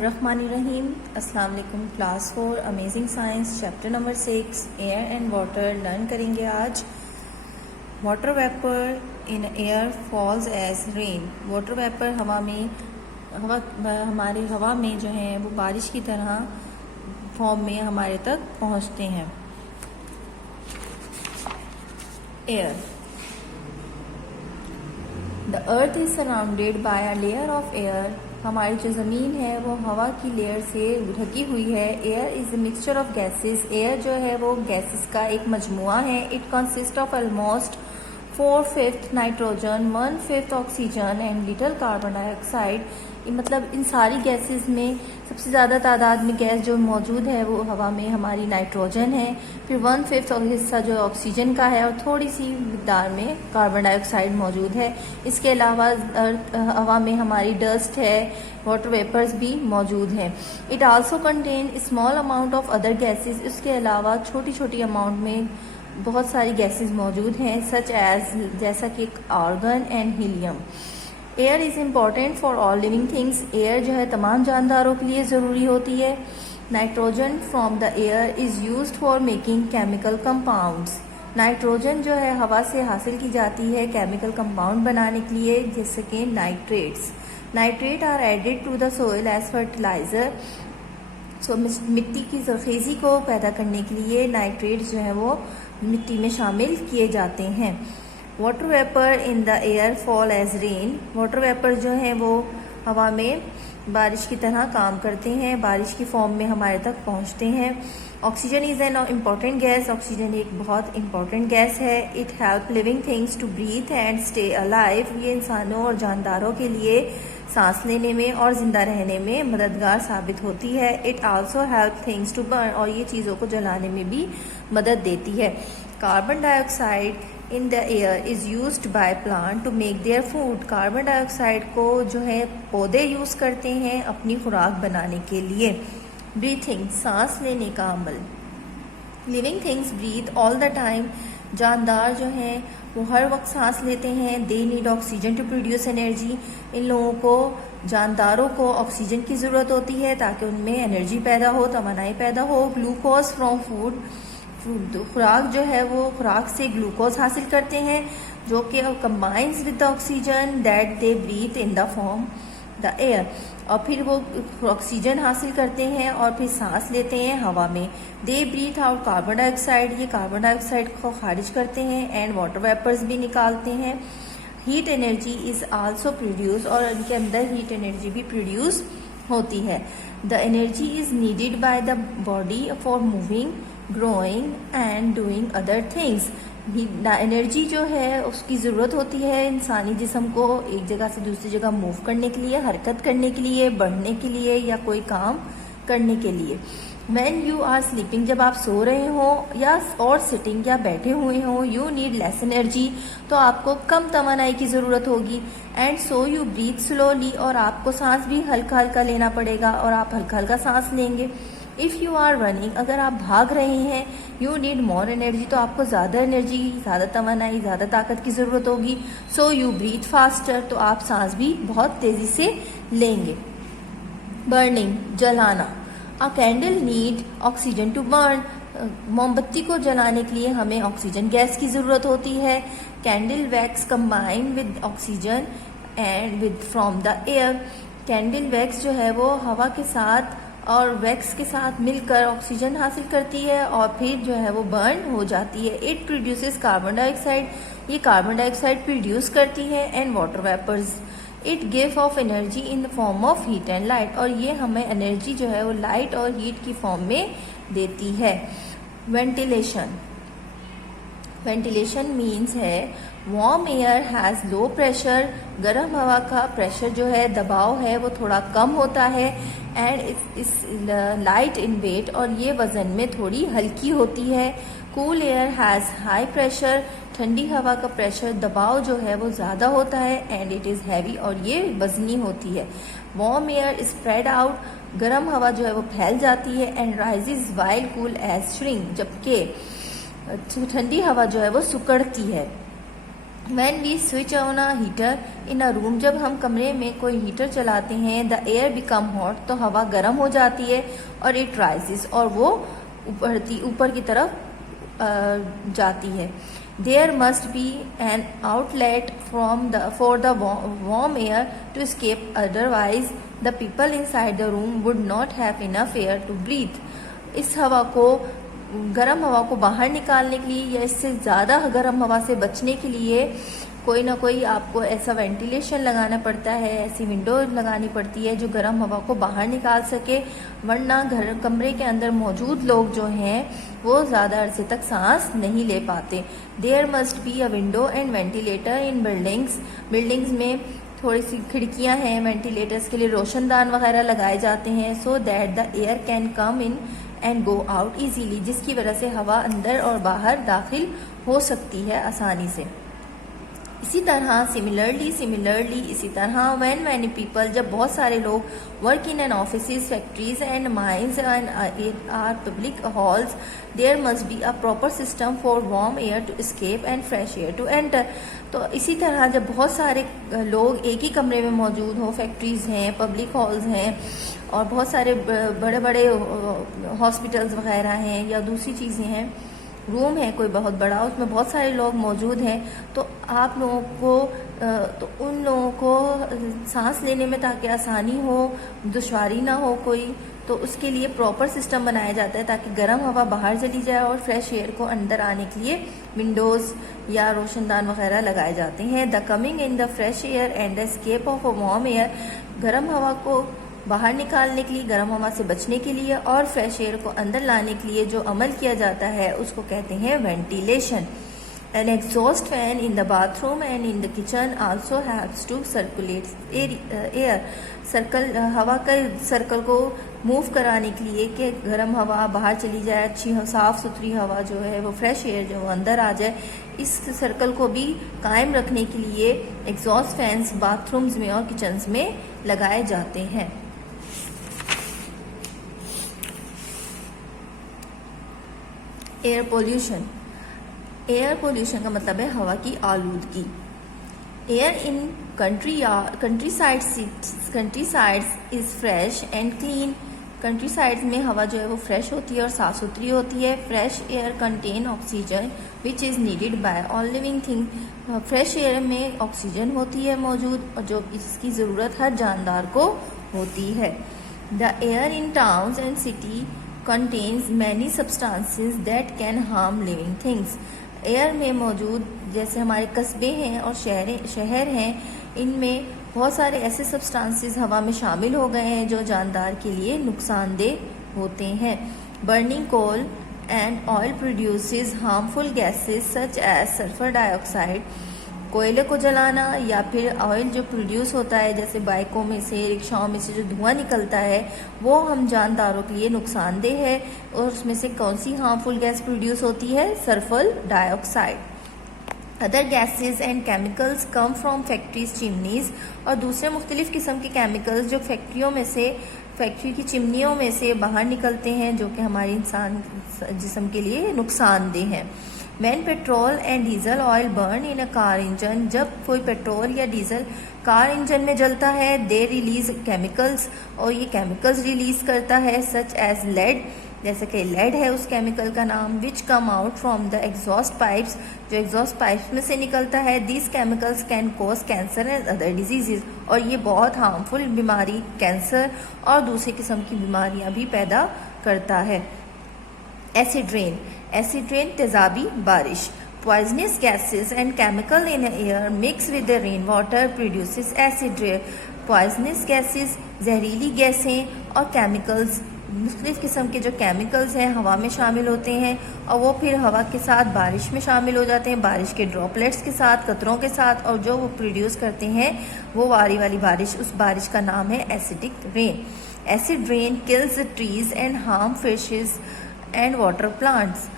बिस्मिल्लाहिर्रहमानिर्रहीम। अस्सलाम वालेकुम। Class 4 amazing science chapter number 6 air and water learn करेंगे आज। Water vapour in air falls as rain. Water vapour हमारे हवा में जो है वो बारिश की तरह फॉर्म में हमारे तक पहुंचते हैं। Air, the earth is surrounded by a layer of air. हमारी जो ज़मीन है वो हवा की लेयर से ढकी हुई है। Air is a mixture of gases. Air जो है वो गैसेस का एक मजमुआ है। It consist of almost 4/5 nitrogen, 1/5 oxygen and little carbon dioxide. मतलब इन सारी गैसेस में सबसे ज़्यादा तादाद में गैस जो मौजूद है वो हवा में हमारी नाइट्रोजन है, फिर 1/5 हिस्सा जो ऑक्सीजन का है और थोड़ी सी मिकदार में कार्बन डाइऑक्साइड मौजूद है। इसके अलावा हवा में हमारी डस्ट है, वाटर वेपर्स भी मौजूद हैं। It also contain small amount of other gases. इसके अलावा छोटी छोटी अमाउंट में बहुत सारी गैसेस मौजूद हैं, सच एज जैसा कि argon and helium. Air is important for all living things. Air जो है तमाम जानदारों के लिए ज़रूरी होती है। Nitrogen from the air is used for making chemical compounds. Nitrogen जो है हवा से हासिल की जाती है केमिकल कंपाउंड बनाने के लिए, जैसे कि nitrates. Nitrate are added to the soil as fertiliser. So मिट्टी की ज़रख़ेज़ी को पैदा करने के लिए नाइट्रेट्स जो है वो मिट्टी में शामिल किए जाते हैं। Water vapour in the air fall as rain. Water vapour जो है वो हवा में बारिश की तरह काम करते हैं, बारिश की फॉर्म में हमारे तक पहुंचते हैं। Oxygen is an important gas. Oxygen एक बहुत इम्पॉर्टेंट गैस है। It help living things to breathe and stay alive. ये इंसानों और जानदारों के लिए सांस लेने में और ज़िंदा रहने में मददगार साबित होती है। It also help things to burn, और ये चीज़ों को जलाने में भी मदद देती है। Carbon dioxide in the air is used by plant to make their food. Carbon dioxide को जो है पौधे यूज़ करते हैं अपनी खुराक बनाने के लिए। ब्रीथिंग, सांस लेने का अमल। Living things breathe all the time. जानदार जो हैं वो हर वक्त सांस लेते हैं। They need oxygen to produce energy. इन लोगों को, जानदारों को ऑक्सीजन की ज़रूरत होती है ताकि उनमें एनर्जी पैदा हो, तवानाई पैदा हो। ग्लूकोज फ्रॉम फूड, खुराक जो है वो खुराक से ग्लूकोज हासिल करते हैं जो कि combines with the oxygen that they breathe in the form the air. और फिर वो ऑक्सीजन हासिल करते हैं और फिर सांस लेते हैं हवा में। They breathe out carbon dioxide. ये कार्बन डाइऑक्साइड को खारिज करते हैं एंड वाटर वेपर्स भी निकालते हैं। Heat energy is also produce, और इनके अंदर हीट एनर्जी भी प्रोड्यूस होती है। The energy is needed by the body for moving, growing and doing other things. Energy जो है उसकी ज़रूरत होती है इंसानी जिस्म को एक जगह से दूसरी जगह मूव करने के लिए, हरकत करने के लिए, बढ़ने के लिए या कोई काम करने के लिए। When you are sleeping, जब आप सो रहे हो या और सिटिंग या बैठे हुए हो, यू नीड लेस एनर्जी, तो आपको कम तवानाई की ज़रूरत होगी। And so you breathe slowly, और आपको सांस भी हल्का हल्का लेना पड़ेगा और आप हल्का हल्का सांस लेंगे। इफ़ यू आर रनिंग, अगर आप भाग रहे हैं, यू नीड मोर एनर्जी, तो आपको ज़्यादा एनर्जी, ज़्यादा तवानाई, ज़्यादा ताकत की ज़रूरत होगी। सो यू ब्रीथ फास्टर, तो आप सांस भी बहुत तेज़ी से लेंगे। बर्निंग, जलाना। A candle need oxygen to burn. मोमबत्ती को जलाने के लिए हमें ऑक्सीजन गैस की ज़रूरत होती है। Candle wax combine with oxygen and with from the air. Candle wax जो है वो हवा के साथ और वैक्स के साथ मिलकर ऑक्सीजन हासिल करती है और फिर जो है वो बर्न हो जाती है। It produces carbon dioxide. ये कार्बन डाइऑक्साइड प्रोड्यूस करती है and water vapours. It give off energy in the form of heat and light, और ये हमें एनर्जी जो है वो लाइट और हीट की फॉर्म में देती है। वेंटिलेशन, वेंटिलेशन मीन्स है warm air has low pressure. गर्म हवा का प्रेशर जो है, दबाव है, वो थोड़ा कम होता है। एंड इस लाइट इन वेट, और ये वज़न में थोड़ी हल्की होती है। Cool air has high pressure. ठंडी हवा का प्रेशर, दबाव जो है वो ज़्यादा होता है। एंड इट इज़ हैवी, और ये वज़नी होती है। Warm air spread out. गर्म हवा जो है वो फैल जाती है। And rises while cool as shrink, जबकि ठंडी हवा जो है वो सिकुड़ती है। When we switch on a heater in a room, जब हम कमरे में कोई हीटर चलाते हैं, the air become hot, तो हवा गर्म हो जाती है, और it rises, और वो ऊपर की तरफ जाती है. There must be an outlet for the warm air to escape, otherwise the people inside the room would not have enough air to breathe. इस गर्म हवा को बाहर निकालने के लिए या इससे ज़्यादा गर्म हवा से बचने के लिए कोई ना कोई आपको ऐसा वेंटिलेशन लगाना पड़ता है, ऐसी विंडो लगानी पड़ती है जो गर्म हवा को बाहर निकाल सके, वरना कमरे के अंदर मौजूद लोग जो हैं वो ज़्यादा अरसे तक सांस नहीं ले पाते. There must be a window and ventilator in buildings में थोड़ी सी खिड़कियां हैं, वेंटिलेटर्स के लिए रोशनदान वगैरह लगाए जाते हैं, so that the air can come in and go out easily, जिसकी वजह से हवा अंदर और बाहर दाखिल हो सकती है आसानी से. इसी तरह सिमिलरली इसी तरह व्हेन मैनी पीपल, जब बहुत सारे लोग work in an offices, factories and mines and are public halls, there must be a proper system for warm air to escape and fresh air to enter. तो इसी तरह जब बहुत सारे लोग एक ही कमरे में मौजूद हों, फैक्ट्रीज हैं, पब्लिक हॉल्स हैं, और बहुत सारे बड़े बड़े हॉस्पिटल्स वगैरह हैं या दूसरी चीज़ें हैं, रूम है कोई बहुत बड़ा, उसमें बहुत सारे लोग मौजूद हैं, तो आप लोगों को तो उन लोगों को सांस लेने में ताकि आसानी हो, दुश्वारी ना हो कोई, तो उसके लिए प्रॉपर सिस्टम बनाया जाता है ताकि गर्म हवा बाहर चली जाए और फ्रेश एयर को अंदर आने के लिए विंडोज़ या रोशनदान वगैरह लगाए जाते हैं. The coming in the fresh air and the escape of a warm air, गर्म हवा को बाहर निकालने के लिए, गर्म हवा से बचने के लिए और फ्रेश एयर को अंदर लाने के लिए जो अमल किया जाता है उसको कहते हैं ventilation. An exhaust fan in the bathroom and in the kitchen also haves to circulate air. हवा का सर्कल को मूव कराने के लिए कि गर्म हवा बाहर चली जाए, अच्छी साफ सुथरी हवा जो है वो फ्रेश एयर जो अंदर आ जाए, इस सर्कल को भी कायम रखने के लिए एग्जॉस्ट फैंस बाथरूम्स में और किचन्स में लगाए जाते हैं. एयर पोल्यूशन का मतलब है हवा की आलूदगी. Air in country sides is fresh and clean. Country sides में हवा जो है वो फ्रेश होती है और साफ सुथरी होती है. Fresh air contain oxygen which is needed bye all living thing. Fresh air में ऑक्सीजन होती है मौजूद और जो इसकी ज़रूरत हर जानदार को होती है. The air in towns and city contains many substances that can harm living things. Air में मौजूद जैसे हमारे कस्बे हैं और शहर हैं, इनमें बहुत सारे ऐसे सब्सटेंसेस हवा में शामिल हो गए हैं जो जानदार के लिए नुकसानदेह होते हैं. Burning coal and oil produces harmful gases such as sulphur dioxide. कोयले को जलाना या फिर ऑयल जो प्रोड्यूस होता है जैसे बाइकों में से, रिक्शाओं में से जो धुआं निकलता है वो हम जानदारों के लिए नुकसानदेह है. और उसमें से कौन सी हार्मफुल गैस प्रोड्यूस होती है? Sulphur dioxide. Other gases and chemicals come from factories chimneys. और दूसरे मुख्तलिफ किस्म के केमिकल्स जो फैक्ट्री की चिमनियों में से बाहर निकलते हैं जो कि हमारे इंसान जिस्म के लिए नुकसानदेह हैं. When petrol and diesel oil burn in a car engine, जब कोई पेट्रोल या डीजल कार इंजन में जलता है, दे रिलीज केमिकल्स, और ये केमिकल्स रिलीज करता है सच एज लेड, जैसे कि लेड है उस केमिकल का नाम, which come out from the exhaust pipes, जो एग्जॉस्ट पाइप्स में से निकलता है. These chemicals can cause cancer and other diseases, और ये बहुत हार्मफुल बीमारी, कैंसर और दूसरी किस्म की बीमारियां भी पैदा करता है. एसिड रेन तेजाबी बारिश. Poisonous gases and chemical in air mix with the rain water produces acid rain. Poisonous gases, जहरीली गैसें और केमिकल्स, मुख्तलिफ किस्म के जो केमिकल्स हैं हवा में शामिल होते हैं और वो फिर हवा के साथ बारिश में शामिल हो जाते हैं, बारिश के ड्रॉपलेट्स के साथ, कतरों के साथ, और जो वो प्रोड्यूस करते हैं वो वाली बारिश, उस बारिश का नाम है acidic rain. Acid rain kills the trees and harm fishes and water plants.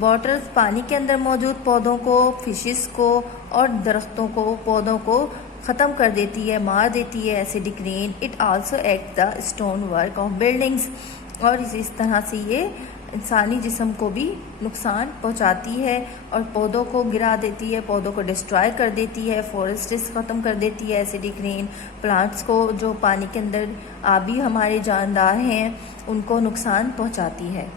Water पानी के अंदर मौजूद पौधों को, फिशेस को और दरख्तों को, पौधों को ख़त्म कर देती है, मार देती है acidic rain. It also act the stone work of buildings. और इस तरह से ये इंसानी जिस्म को भी नुकसान पहुंचाती है और पौधों को गिरा देती है, पौधों को डिस्ट्रॉय कर देती है, फॉरेस्ट्स ख़त्म कर देती है। एसिडिक रेन प्लांट्स को, जो पानी के अंदर आबी हमारे जानदार हैं, उनको नुकसान पहुंचाती है।